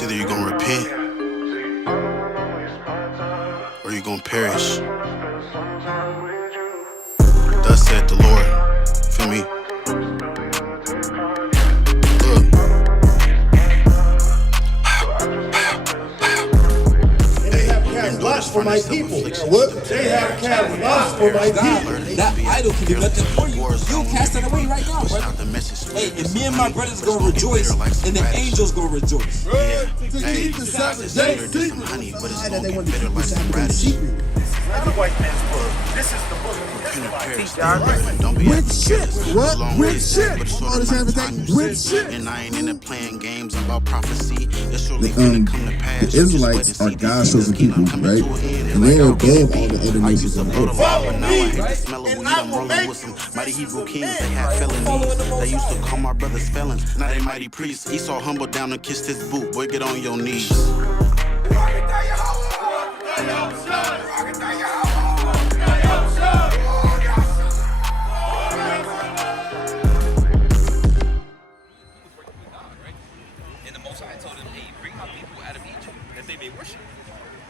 It's either you're gonna repent or you're gonna perish. Thus said the Lord. Feel me? Lots for my people. What? They have cast lots for my people. That idol can do nothing for you. You'll cast that away right now, brother. Hey, and me and my brothers gonna rejoice, and the angels gonna rejoice. Hey, Keep the Sabbath day secret. that they want to keep the Sabbath day secret. The white man's book. This is the book of the Israelites. With shit. What? With shit. All this Sabbath day. With shit. And I ain't into playing games about prophecy. It's surely gonna come to pass. The Israelites are God's chosen people, right? And they are above all the other nations on earth. Follow me, and I will make some mighty Hebrew kings. They had felonies. They used to call my brothers felons. Now they mighty priests. Esau humbled down and kissed his boot. Boy, get on your knees.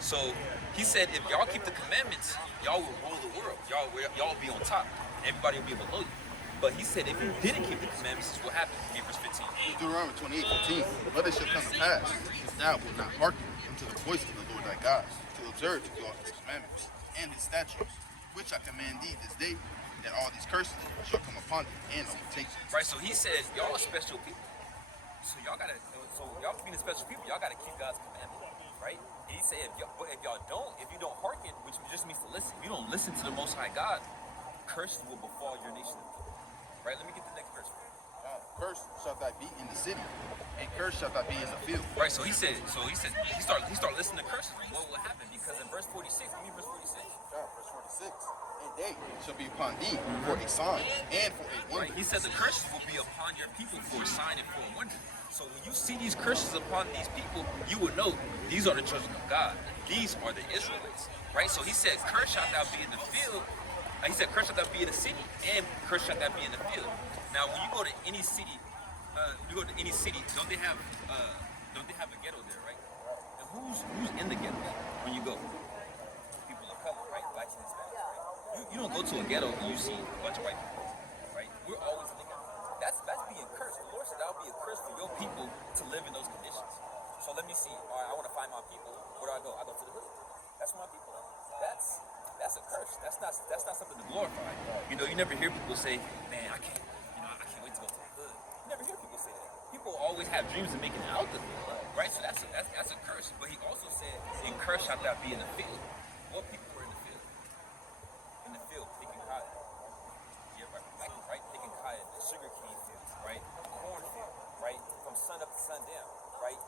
So he said, if y'all keep the commandments, y'all will rule the world. Y'all will be on top. Everybody will be below you. But he said, if you didn't keep the commandments, this is what happened. Give verse 15. Deuteronomy 28:15. But it shall come to pass, if thou wilt not hearken unto the voice of the Lord thy God, to observe to do all his commandments and his statutes, which I command thee this day, that all these curses shall come upon thee and overtake you. Right, so he said, y'all are special people. So y'all being a special people, y'all gotta keep God's commandments, right? And he said, if you don't hearken, which just means to listen, if you don't listen to the Most High God, curses will befall your nation. Right? Let me get the next verse. Cursed shalt thou be in the city, and cursed shalt thou be in the field. Right, so he started listening to curses. What will happen? Because in verse 46, give me verse 46. Verse 46. And they shall be upon thee for a sign and for a wonder. Right, he said the curses will be upon your people for a sign and for a wonder. So when you see these curses upon these people, you will know these are the children of God. These are the Israelites. Right? So he said, cursed shalt thou be in the field. He said, cursed shalt thou be in the city, and cursed shalt thou be in the field. Now, when you go to any city, don't they have a ghetto there, right? And who's in the ghetto when you go? People of color, right? Blacks and Hispanics, right? You don't go to a ghetto and you see a bunch of white people, right? We're always thinking that's being cursed. The Lord said that would be a curse for your people to live in those conditions. So let me see. All right, I want to find my people. Where do I go? I go to the hood. That's where my people are. That's a curse. That's not something to glorify. You know, you never hear people say, "Man, I can't wait to go to the hood." You never hear people say that. People always have dreams of making it out the hood, right? So that's a curse. But he also said, "In curse shalt thou be in the field." What people were in the field? In the field, picking cotton. Yeah, right, picking cotton, the sugar cane fields, right, cornfield, right, from sun up to sundown, right,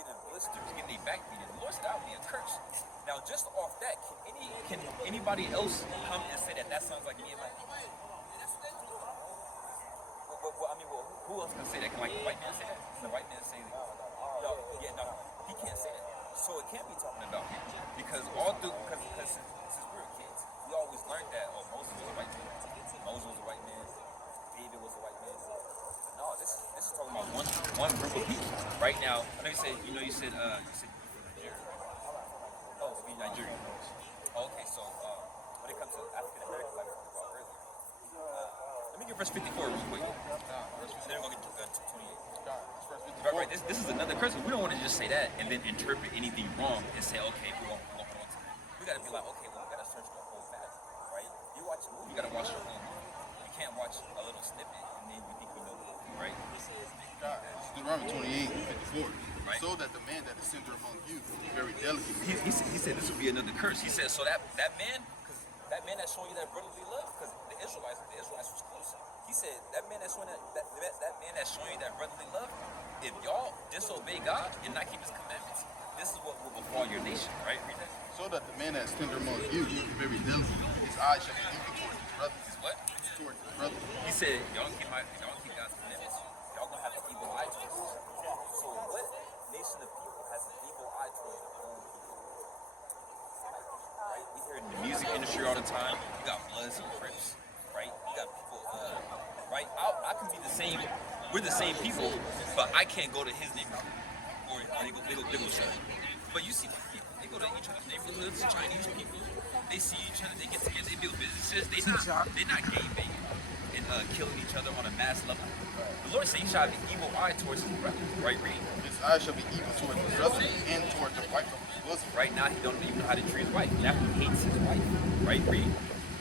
getting blisters, getting their back beaten. The Lord said that would be a curse. Now, just off that, can anybody else come and say that sounds like me and my people? Well, who else can say that? Can like a white man say that? Can the white man say that? No, he can't say that. So it can't be talking about him because since we were kids, we always learned that Moses was a white man. Moses was a white man. David was a white man. No, this is talking about one group of people. Right now, I know you said Nigeria. Oh, so you're Nigerian. Okay, so when it comes to African Americans, like we talked about earlier, let me get verse 54 real quick. Then we're going to get to 28. Right, this is another curse. We don't want to just say that and then interpret anything wrong and say, okay, we won't hold on to that. We got to be like, okay, well, we got to search the whole fabric, right? You watch a movie, you got to watch the whole movie. You can't watch a little snippet and then you think you know the movie, right? This is Deuteronomy 28:54. Right? So that the man that is tender among you is very delicate. He said this would be another curse. He said, so that man, because that man that's showing you that brotherly love, because the Israelites was close. He said that man that's showing that man that's showing you that brotherly love, if y'all disobey God and not keep his commandments, this is what will befall your nation, right? Read that. So that the man that is tender among you is very delicate. His eyes shall be evil towards his brother. His what? Towards his brother. He said, y'all don't keep God's commandments, y'all gonna have an evil eye towards us. So what nation of people has an evil eye towards their own people? Right? We hear it in the music industry all the time. You got Bloods and Crips, right? You got people, right? I can be the same. We're the same people, but I can't go to his neighborhood. or they go show. But you see people, they go to each other's neighborhoods, Chinese people, they see each other, they get together, they build businesses, they're not game banging and killing each other on a mass level. The Lord said he shall have an evil eye towards his brother, right? Read. His eye shall be evil towards his brother and toward the wife of his bosom. Right now he don't even know how to treat his wife. Now he hates his wife, right? Read.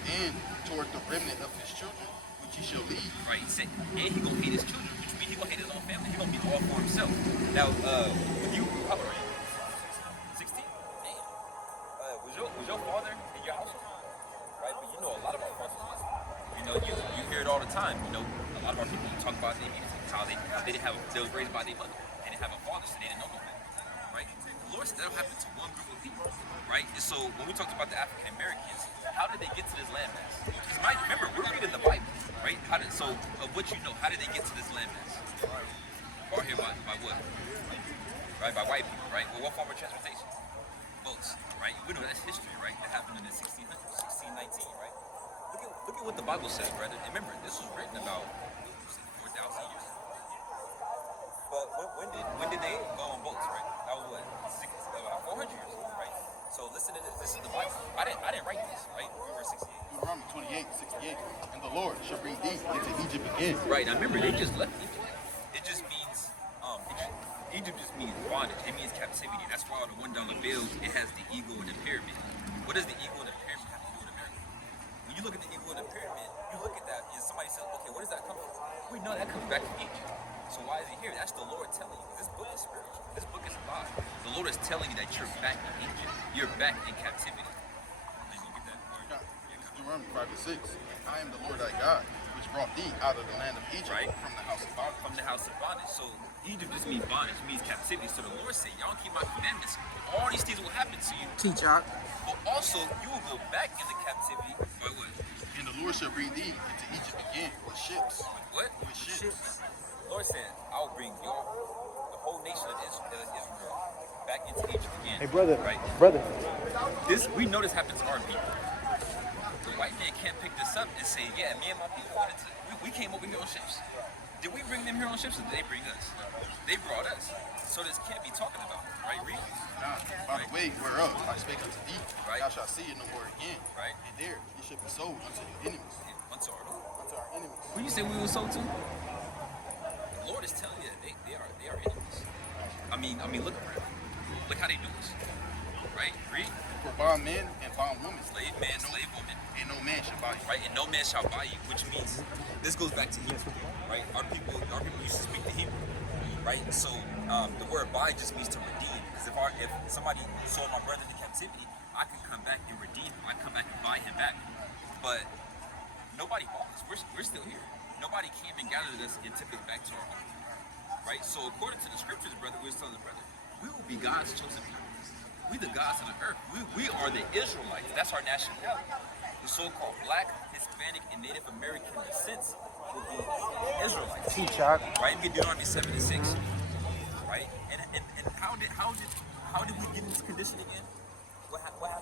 And toward the remnant of his children, which he shall lead. Right, he said, and he gonna hate his children, which means he gonna hate his own family. He gonna be all for himself. Now, with you, how old are you? 16? Damn. Was your father in your household? Right, but you know a lot of our fathers. You know, you hear it all the time. You know, a lot of our people, you talk about their music, how they was raised by their mother. They didn't have a father, so they didn't know no better. Right? The Lord said that'll happen to one group of people. Right? And so when we talked about the African Americans, how did they get to this landmass? Because remember, we're reading the Bible, right? So of what you know, how did they get to this landmass? Brought here by what? Right, by white people, right? Well, what form of transportation? Boats, right? We know that's history, right? That happened in the 1600s, 1619, right? Look at what the Bible says, brother. And remember, this was written about 4,000 years ago. But when did they go on boats, right? That was what? About 400 years ago, right? So listen to this. This is the Bible. I didn't write this, right? We were 68. Deuteronomy 28:68. And the Lord shall bring thee into Egypt again. Right. Now remember, they just left Egypt. It just means Egypt just means bondage. It means captivity. That's why on the $1 bills it has the eagle and the pyramid. What does the eagle and the pyramid have to do with America? When you look at the eagle and the pyramid, you look at that and somebody says, okay, where does that come from? We know that comes back from Egypt. So why is it here? That's the Lord telling you. This book is spiritual. This book is alive. The Lord is telling you that you're back in Egypt. You're back in captivity. Did you get that? Deuteronomy 5:6. I am the Lord thy God, which brought thee out of the land of Egypt, right? From the house of bondage. From the house of bondage. So Egypt just means bondage, means captivity. So the Lord said, y'all keep my commandments. All these things will happen to you. Teach out. But also, you will go back into captivity by what? And the Lord shall bring thee into Egypt again with ships. With what? With ships. The Lord said, I'll bring the whole nation of Israel back into Egypt again. Hey, brother. Right? Brother. We know this happens to our people. The white man can't pick this up and say, yeah, me and my people we came over here on ships. Did we bring them here on ships or did they bring us? They brought us. So this can't be talking about, right? Read. Now, by the way whereof I spake unto thee, right. Thou shalt see it no more again. Right. And there you should be sold unto your enemies. Unto our enemies. Who you say we were sold to? The Lord is telling you that they are enemies. I mean, look around. Look how they do this. Right? Read. For bond men and bond women. Slave man, slave woman. And no man shall buy you. Right? And no man shall buy you, which means this goes back to Hebrew, right? Our people used to speak the Hebrew, right? So the word buy just means to redeem. Because if somebody sold my brother into captivity, I can come back and redeem him. I come back and buy him back. But nobody bought us. We're still here. Nobody came and gathered us and took us back to our home. Right? So according to the scriptures, brother, we were telling the brother, we will be God's chosen people. We the gods of the earth. We are the Israelites. That's our nationality. The so-called black, Hispanic, and Native American descents will be Israelites. Right? We get Deuteronomy 7:6. Right? And how did we get in this condition again? What happened?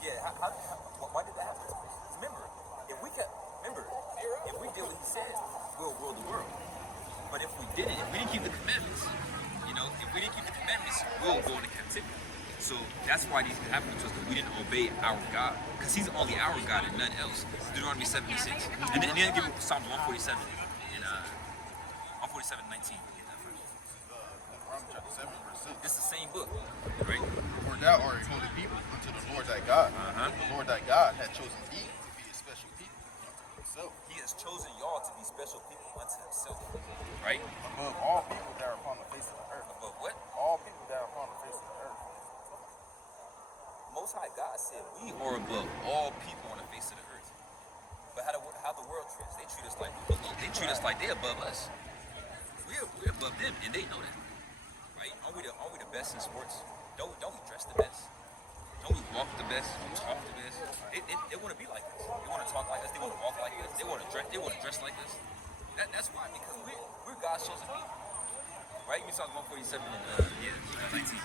Yeah. Why did that happen? Remember, if we did what he said, we'll rule the world. But if we didn't keep the commandments, if we didn't keep the commandments, we'll go into captivity. So that's why these happened to us, because we didn't obey our God. Because he's only our God and none else. Deuteronomy 7:6. And then give Psalms 147 and 147:19. Get that first. Deuteronomy chapter 7:6. It's the same book, right? For thou art a holy people unto the Lord thy God. The Lord thy God hath chosen thee to be a special people unto himself. He has chosen y'all to be special people unto himself. Right? Above all people that are upon the face of the earth. Above what? All people that are upon the face of the earth. Most High God said we are above all people on the face of the earth. But how the world treats us? They treat us like they above us. We're above them, and they know that, right? Are we the best in sports? Don't we dress the best? Don't we walk the best? Talk the best? They want to be like us. They want to talk like us. They want to walk like us. They want to dress like us. That's why, because we're God's chosen people, right? You saw 147 and 19.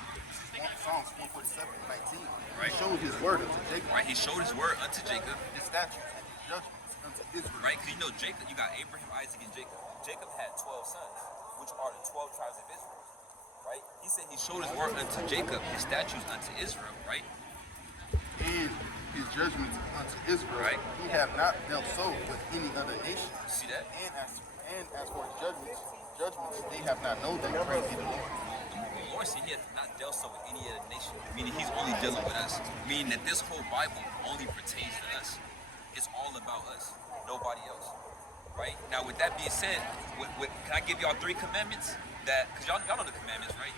Psalms 147:19. Right. He showed his word unto Jacob. Right. He showed his word unto Jacob. His statutes and his judgments unto Israel. Right. Because Jacob, you got Abraham, Isaac, and Jacob. Jacob had 12 sons. which are the 12 tribes of Israel, right? He said he showed his work unto Jacob, his statutes unto Israel, right? And his judgments unto Israel. Right. He have not dealt so with any other nation. See that? And as for his judgments, they have not known them. Praise be the Lord. The Lord said he has not dealt so with any other nation, meaning he's only dealing with us, meaning that this whole Bible only pertains to us. It's all about us, nobody else, right? Now, with that being said, can I give y'all 3 commandments? Because y'all know the commandments, right?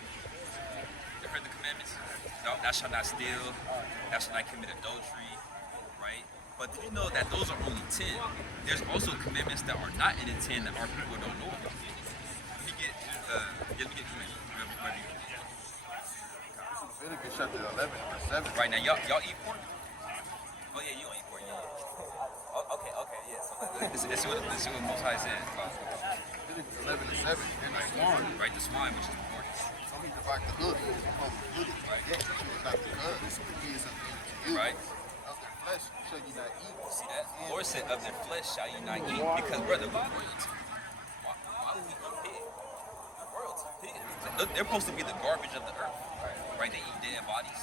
You heard the commandments? Thou shalt not steal, thou shalt not commit adultery, right? But did you know that those are only 10? There's also commandments that are not in the 10 that our people don't know about. Let me get commandments. Leviticus chapter 11, verse 7. Right now, y'all eat pork? Oh yeah, you don't eat pork, yeah. Oh, okay, yeah. So this is what Most High says about Leviticus 11 and 7. And the swan, right, the swine, which is the pork. so he divide the hoof, right? Yet you will not because he is something to you. Right. Of their flesh shall you not eat. See that? The Lord said, of their flesh shall you not eat. Because, brother, we're royalty. Why would we eat pig? Royalty, pigs. They're supposed to be the garbage of the earth. Right? They eat dead bodies.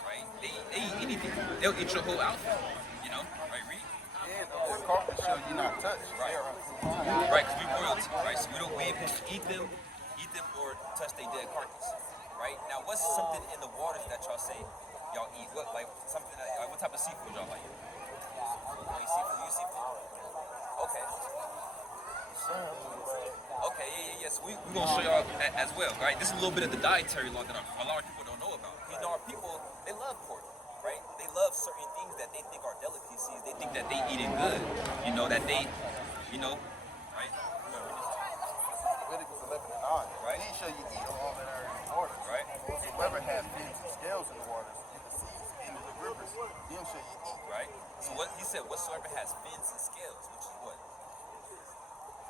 Right? They eat anything. They'll eat your whole outfit. You know? Right, read? And of their carcass shall you not touch. Right. Right, because we royalty. Right? So we ain't supposed to eat them or touch their dead carcass. Right? Now, what's something in the waters that y'all say y'all eat? What type of seafood y'all like? You seafood? Okay. Okay, yeah. So we're going to show y'all as well, right? This is a little bit of the dietary law that a lot of people don't know about. You know, our people, they love pork, right? They love certain things that they think are delicacies. They think that they eating good, you know, that they, you know, right? Leviticus 11 and 9. Right. These shall you eat of all that are in the water. Right. Whoever has fins and scales in the waters, in the seas, and in the rivers, them shall you eat. Right? So what he said, whatsoever has fins and scales, which is what?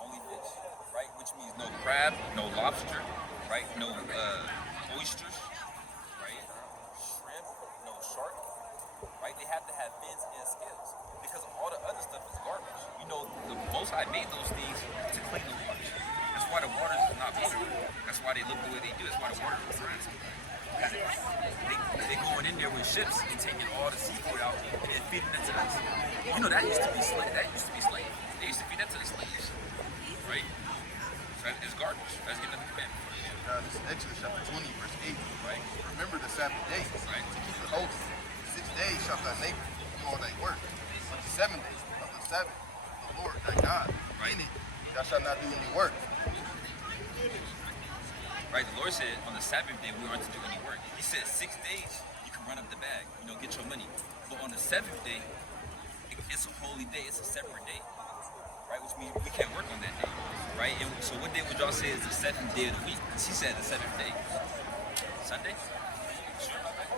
Only fish, right? Which means no crab, no lobster, right? No oysters, right? Shrimp, no shark, right? They have to have fins and scales because all the other stuff is garbage. You know, the Most High made those things to clean the waters. That's why the waters is not pure. That's why they look the way they do. That's why the water is rinse. They going in there with ships and taking all the seafood out and then feeding it to us. You know, that used to be slave. They used to feed that to the slaves, right? So it's garbage. Let's get to the commandment. This is Exodus chapter 20, verse 8. Right? Remember the Sabbath days, Right. to keep it holy. 6 days shalt thou labor, do all thy work. But the 7 days of the Sabbath, the Lord thy God, Right. in it thou shalt not do any work. Right, the Lord said on the Sabbath day we aren't to do any work. He said 6 days you can run up the bag, you know, get your money. But on the 7th day, it's a holy day, it's a separate day. Right, which means we can't work on that day. Right? And so what day would y'all say is the 7th day of the week? Because he said the 7th day. Sunday? Sure about that?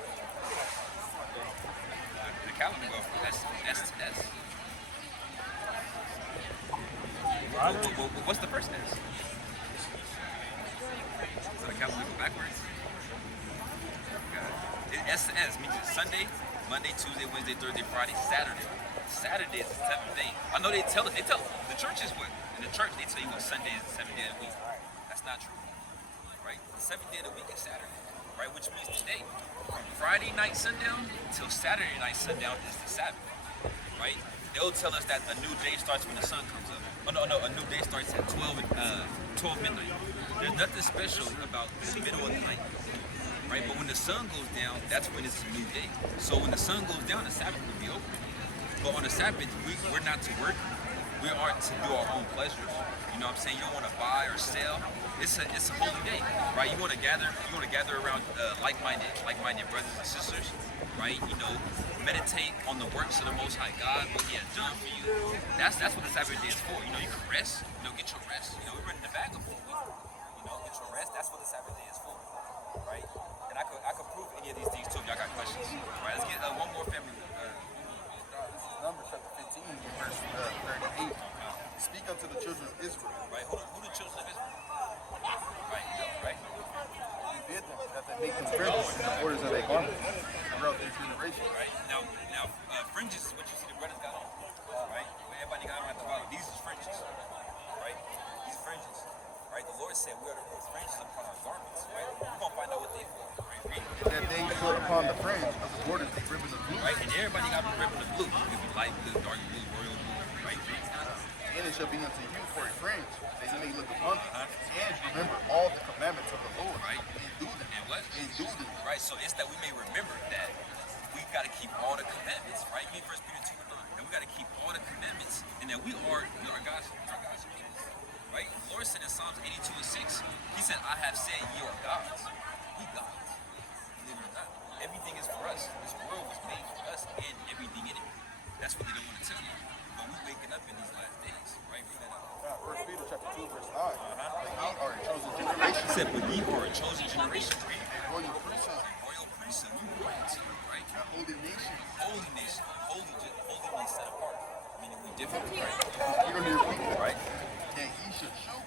The calendar goes from S to S. What's the first S? So the calendar go backwards? S to S means it's Sunday, Monday, Tuesday, Wednesday, Thursday, Friday, Saturday. Saturday is the 7th day. I know they tell the church is what? In the church they tell you what Sunday is the 7th day of the week. That's not true. Right? The 7th day of the week is Saturday. Right? Which means today, from Friday night sundown till Saturday night sundown is the Sabbath. Right? They'll tell us that a new day starts when the sun comes up. Oh no, a new day starts at 12 midnight. There's nothing special about the middle of the night. Right? But when the sun goes down, that's when it's a new day. So when the sun goes down, the Sabbath will be over. But on the Sabbath, we're not to work. We are to do our own pleasures. You know what I'm saying? You don't want to buy or sell. It's a holy day, right? You want to gather around like-minded brothers and sisters, right? You know, meditate on the works of the Most High God, what He has done for you. That's what the Sabbath day is for. You know, you can rest. You know, get your rest. You know, we're in the bag of food. You know, get your rest. That's what the Sabbath day is for, right? And I could prove any of these things too if y'all got questions. Right? Let's get one more family. Numbers chapter 15, verse 38. Speak unto the children of Israel. Right? Who the children of Israel? Right? You bid them that they make them fringes in the borders of their garments throughout their generation. Right? Now, fringes is what you see the brothers got on. Right? Everybody got them at the bottom. These is fringes. Right? These fringes. Right? The Lord said we are the fringes upon our garments, right? We're going to find out what they for, right? Read. That they put upon the fringe of the borders the ribbon of blue. Right, and everybody got the ribbon of blue. It could be light blue, dark blue, royal blue, right? Read. And it shall be unto you for a fringe, that you may look upon them, and remember all the commandments of the Lord, Right? and do them. And what? And do them. Right, so it's that we may remember that we got to keep all the commandments, right? You read 1 Peter 2:9, that we got to keep all the commandments, and that we are God's people, right? The Lord said in Psalms 82:6, He said, "I have said ye are gods." We gods. Believe it or not, everything is for us. This world was made for us, and everything in it. That's what they don't want to tell you. But we're waking up in these last days, right? Read that out. 1 Peter chapter 2, verse 9. But ye are a chosen generation. He said, "But ye are a chosen generation, read. A royal priesthood. Royal priesthood, we royalty, right? A holy nation. Holy nation, holy means set apart, meaning we different, right? Peculiar people. Right? That ye should show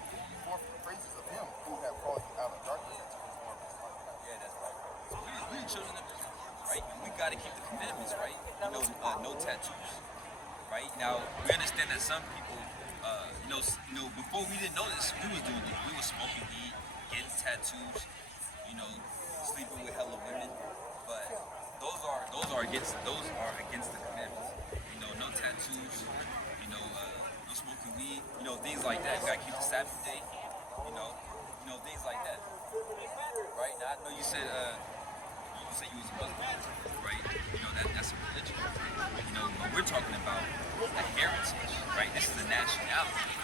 forth the praises of him who have called you out of darkness into his marvelous light. Yeah, that's right. So we're children of Israel, right? And we got to keep the commandments, right? No tattoos, right? Now we understand that some people, before we didn't know this, we was doing things. We was smoking weed, getting tattoos, sleeping with hella women, but those are against the commandments. No tattoos, no smoking weed, things like that. You gotta keep the Sabbath day, things like that. Right? Now I know you said you was a Muslim, right? That's a religion. But we're talking about a heritage, right? This is a nationality,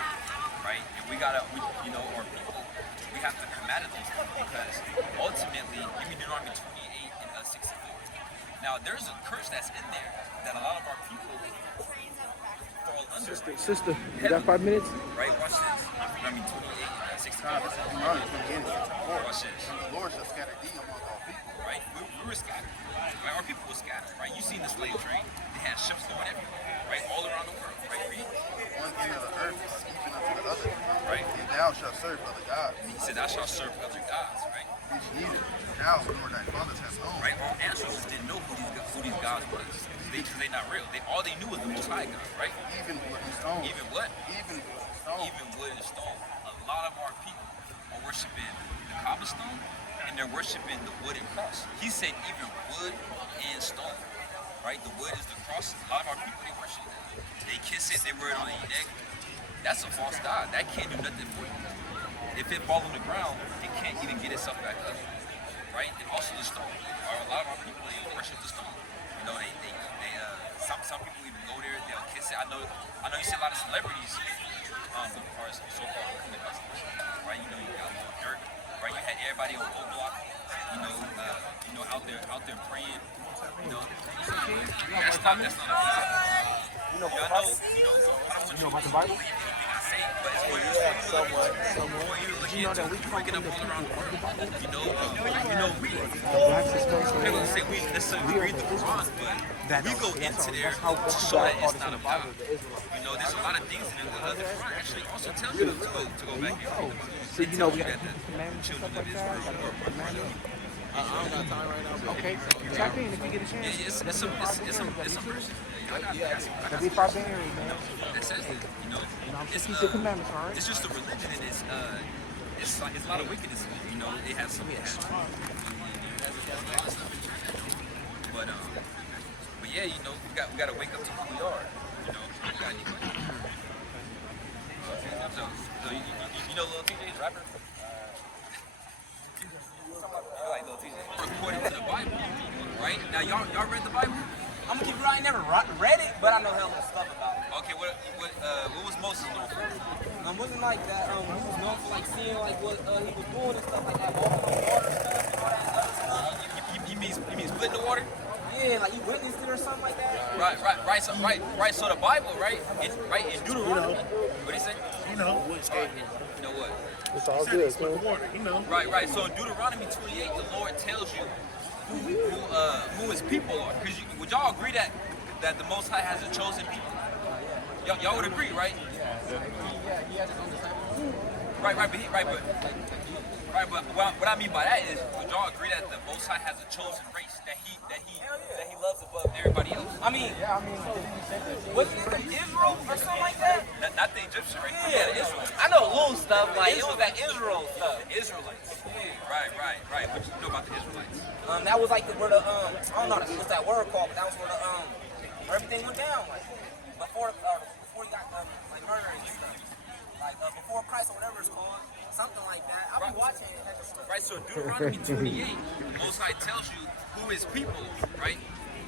right? And we gotta, our people, we have to come out of those things because ultimately, give me Deuteronomy 28 and 64. Now, there's a curse that's in there that a lot of our people fall under. Sister, you got 5 minutes? Right, watch this. Deuteronomy 28 and 64. This is Deuteronomy 28 and 64. Watch this. The Lord shall scatter thee among all people. Right, we were scattered. Right, our people were scattered. Right, you seen the slave trade? They had ships going everywhere. Right, all around the world. Right, read. One end of the earth is even unto the other. Right. And thou shalt serve other gods. He said, "Thou shalt serve other gods." Right. Which neither thou nor thy fathers have known. Right, our ancestors didn't know who these gods was. Because they not real. All they knew was the Most High God. Right. Even wood and stone. Even what? Even wood and stone. Even wood and stone. A lot of our people are worshiping the cobblestone and they're worshiping the wooden cross. He said even wood and stone. Right? The wood is the cross. A lot of our people, they worship that. They kiss it, they wear it on their neck. That's a false god. That can't do nothing for you. If it falls on the ground, it can't even get itself back up. Right? And also the stone. A lot of our people, they worship the stone. Some people even go there, they'll kiss it. I know you see a lot of celebrities are so-called becoming Muslims. Right? You got Lil Durk, right? You had everybody on O Block, out there praying. That's not a I don't about the Bible? I say, but it's what Somewhat. Did you know that we come from the people of the Bible? We read the Quran, but we go into there to show that it's not a Bible. There's a lot of things in the Quran actually also tells you to go back and read them. We got the children of Israel. I don't got time right now. Okay, tap in if you get a chance. It's some verse. It'll be barbarian, man. That says that, Keep the commandments, all right? it's just a religion, and it's a lot of wickedness. It has some. It has a lot of stuff. But yeah, we got to wake up to who we are. We got anybody. So Lil TJ's rapper. Like Lil TJ. According to the Bible, right? Now y'all read the Bible? I'm gonna keep it real, I ain't never read it, but I know hella stuff about it. Okay, what was Moses known for? Wasn't like that. He was known for like seeing like what he was doing and stuff like that, walking on water and stuff and all that other stuff. You mean splitting the water? Yeah, like he witnessed it or something like that. Right. So the Bible, right? In Deuteronomy, what do you say? You know What? It's all good, Right. So in Deuteronomy 28, the Lord tells you who his people are. Because would y'all agree that the Most High has a chosen people? Y'all would agree, right? Right. But what I mean by that is, would y'all agree that the Most High has a chosen race? that he loves above everybody else. I mean, was it from Israel or something like that? Not the Egyptian, right? Yeah, the Israelites. I know little stuff, like it was that Israel stuff. Israelites. Right. What you know about the Israelites? That was like where the I don't know what's that word called, but that was where the where everything went down, like before he got like murdered and stuff, like before Christ or whatever it's called, something like that. I've been watching it. Right. So Deuteronomy 28, Most High tells you who his people, right?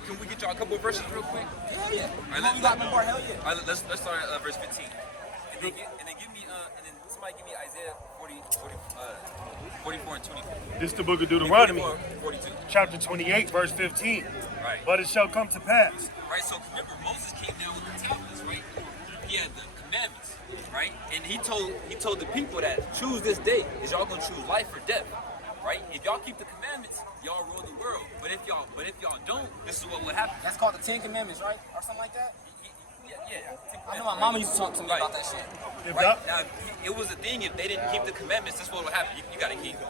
Can we get y'all a couple of verses real quick? Yeah. All right, You got more? Hell yeah. All right, let's start at verse 15. And then give me and then somebody give me Isaiah 44 and 24. This is the book of Deuteronomy, 42. chapter 28, verse 15. Right. But it shall come to pass. Right. So remember, Moses came down with the tablets, right? He had the commandments, right? And he told the people that choose this day. Is y'all gonna choose life or death? Right? If y'all keep the commandments, y'all rule the world. But if y'all don't, this is what will happen. That's called the 10 Commandments, right? Or something like that? Yeah. I know my mama used to talk to me about that shit. Right. Now, it was a thing. If they didn't keep the commandments, this is what will happen. You gotta keep them.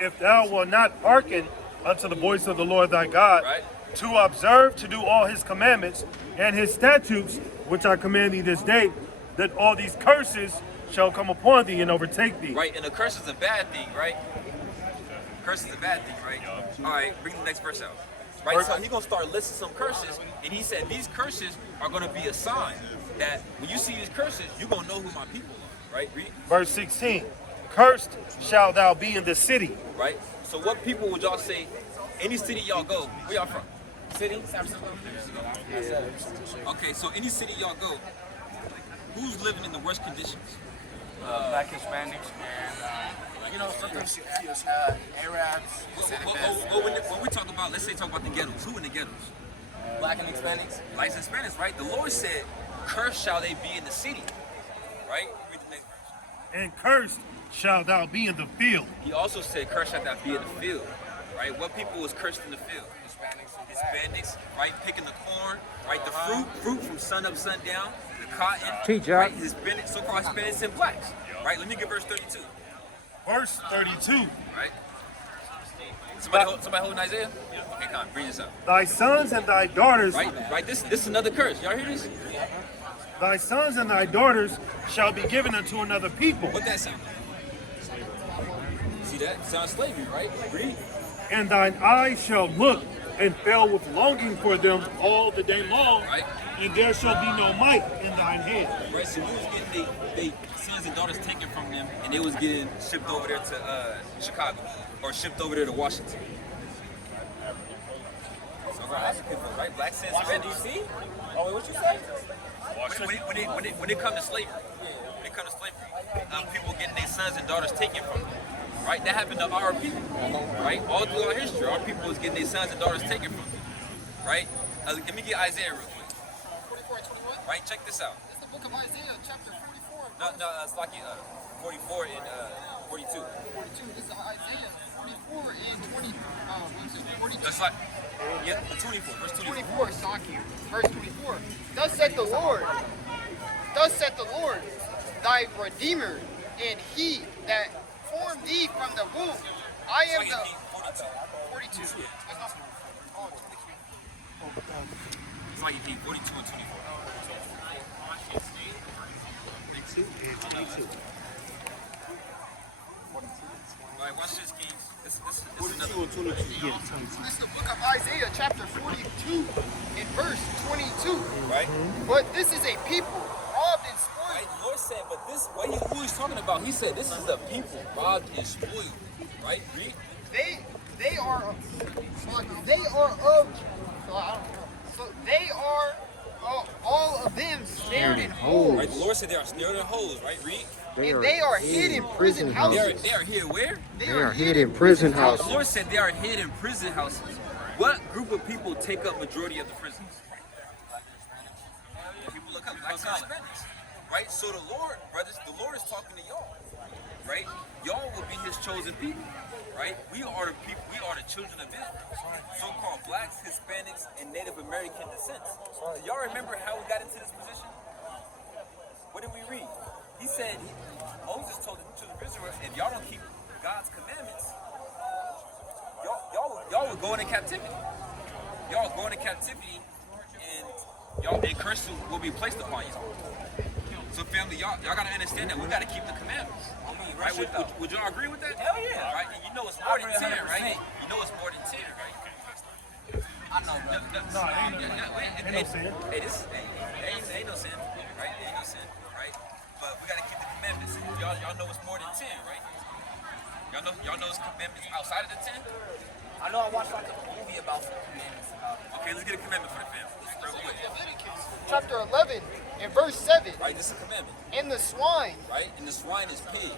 If thou wilt not hearken unto the voice of the Lord thy God, Right. to observe to do all his commandments and his statutes, which I command thee this day, that all these curses shall come upon thee and overtake thee. Right. And a curse is a bad thing, right? Curse is a bad thing, right? All right. Bring the next verse out. Right. So he's gonna start listing some curses, and he said these curses are gonna be a sign that when you see these curses, you're gonna know who my people are. Right. Read. Verse 16, cursed shall thou be in the city. Right. So what people would y'all say? Any city y'all go, where y'all from? City? San Francisco? Okay, so any city y'all go, who's living in the worst conditions? Black Hispanics and sometimes Arabs. When we talk about, let's say talk about the ghettos, who in the ghettos? Black and Hispanics? Blacks and Hispanics, right? The Lord said, cursed shall they be in the city, right? Read the next verse. And cursed shall thou be in the field. He also said, cursed shall thou be in the field, right? What people was cursed in the field? Hispanics, right? Picking the corn, right? The fruit from sun up, sun down, the cotton, right? Hispanics, so-called Hispanics and blacks, right? Let me get verse 32. Verse 32, Right? Somebody holding Isaiah? Okay, come on, bring this up. thy sons and thy daughters, Right. This is another curse. Y'all hear this? thy sons and thy daughters shall be given unto another people, What that sound like? See that? Sounds slavery, right? Read. and thine eyes shall look and fail with longing for them all the day long, Right. and there shall be no might in thine hand. Right. So we was getting they sons and daughters taken from them, and they was getting shipped over there to Chicago or shipped over there to Washington. So right? Black sons. Washington, D.C.? Oh, wait, what you say? When it come to slavery, people getting their sons and daughters taken from them. Right? That happened to our people. Right? All through our history, our people was getting their sons and daughters taken from them. Right? Let me get Isaiah real quick. 44 and 21? Right? Check this out. It's the book of Isaiah, chapter 44. No, it's like 44 and 42. 42. This is Isaiah 44 and 20. 42. That's like, yeah, 24, verse 24. 24, Saki. Verse 24. Thus saith the Lord, thy Redeemer, and he that formed thee from the womb. I am the 42. It's like 42 and 24. Alright, watch this, King. This is another. This is the book of Isaiah, chapter 42, and verse 22. Right? But this is a people robbed and spoiled. Right? The Lord said, but this, who he's talking about, he said, this is the people robbed and spoiled. Right? Read. They are of all of them snared in holes. Right? The Lord said they are snared in holes. Right? Read. And they are hid in prison houses. They are here where? They are hid in prison houses. The Lord said they are hid in prison houses. What group of people take up majority of the prisons? People look up blacks and Hispanics. Right? So the Lord, brothers, the Lord is talking to y'all. Right? Y'all will be his chosen people. Right? We are the people, we are the children of Israel. So-called blacks, Hispanics, and Native American descent. Y'all remember how we got into this position? What did we read? He said, Moses told the children of Israel, if y'all don't keep God's commandments, y'all will go into captivity. y'all go into captivity, and curses will be placed upon you. So family, y'all gotta understand that we gotta keep the commandments. Right? Would y'all agree with that? Hell yeah. Right? And you know it's more than 10, right? You know it's more than 10, right? I know, brother. Ain't no sin. Hey, ain't no sin, right? Ain't no sin, right? But we gotta keep the commandments. Y'all know it's more than 10, right? Y'all know it's commandments outside of the 10? I know I watched like a movie about some commandments about it. Okay, let's get a commandment for the family. Real quick. Chapter 11 and verse 7. Right, this is a commandment. And the swine. Right? And the swine is pig.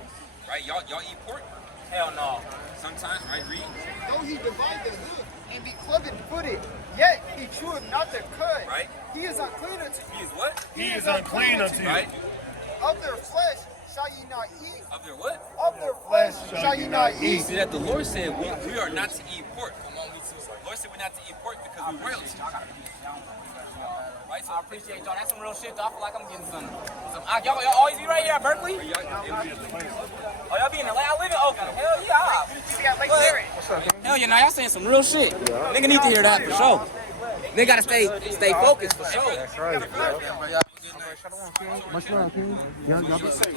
Right? Y'all eat pork? Hell no. Sometimes, right? Read. Though he divide the hoof and be cloven-footed, yet he cheweth not the cud. Right? He is unclean unto you. He is what? He is unclean unto you. Right? Of their flesh shall ye not eat. Of their what? Of their flesh shall ye not eat. See that the Lord said we are not to eat pork. The Lord said we're not to eat pork because we're royalty. Right? So I appreciate y'all. That's some real shit, though. I feel like I'm getting some y'all always be right here at Berkeley? Oh, y'all be in Atlanta? I live in Oakland. Hell yeah. Hell yeah, now y'all saying some real shit. Nigga need to hear that for sure. Nigga gotta stay focused for sure. That's right. Much love, King. Y'all be safe.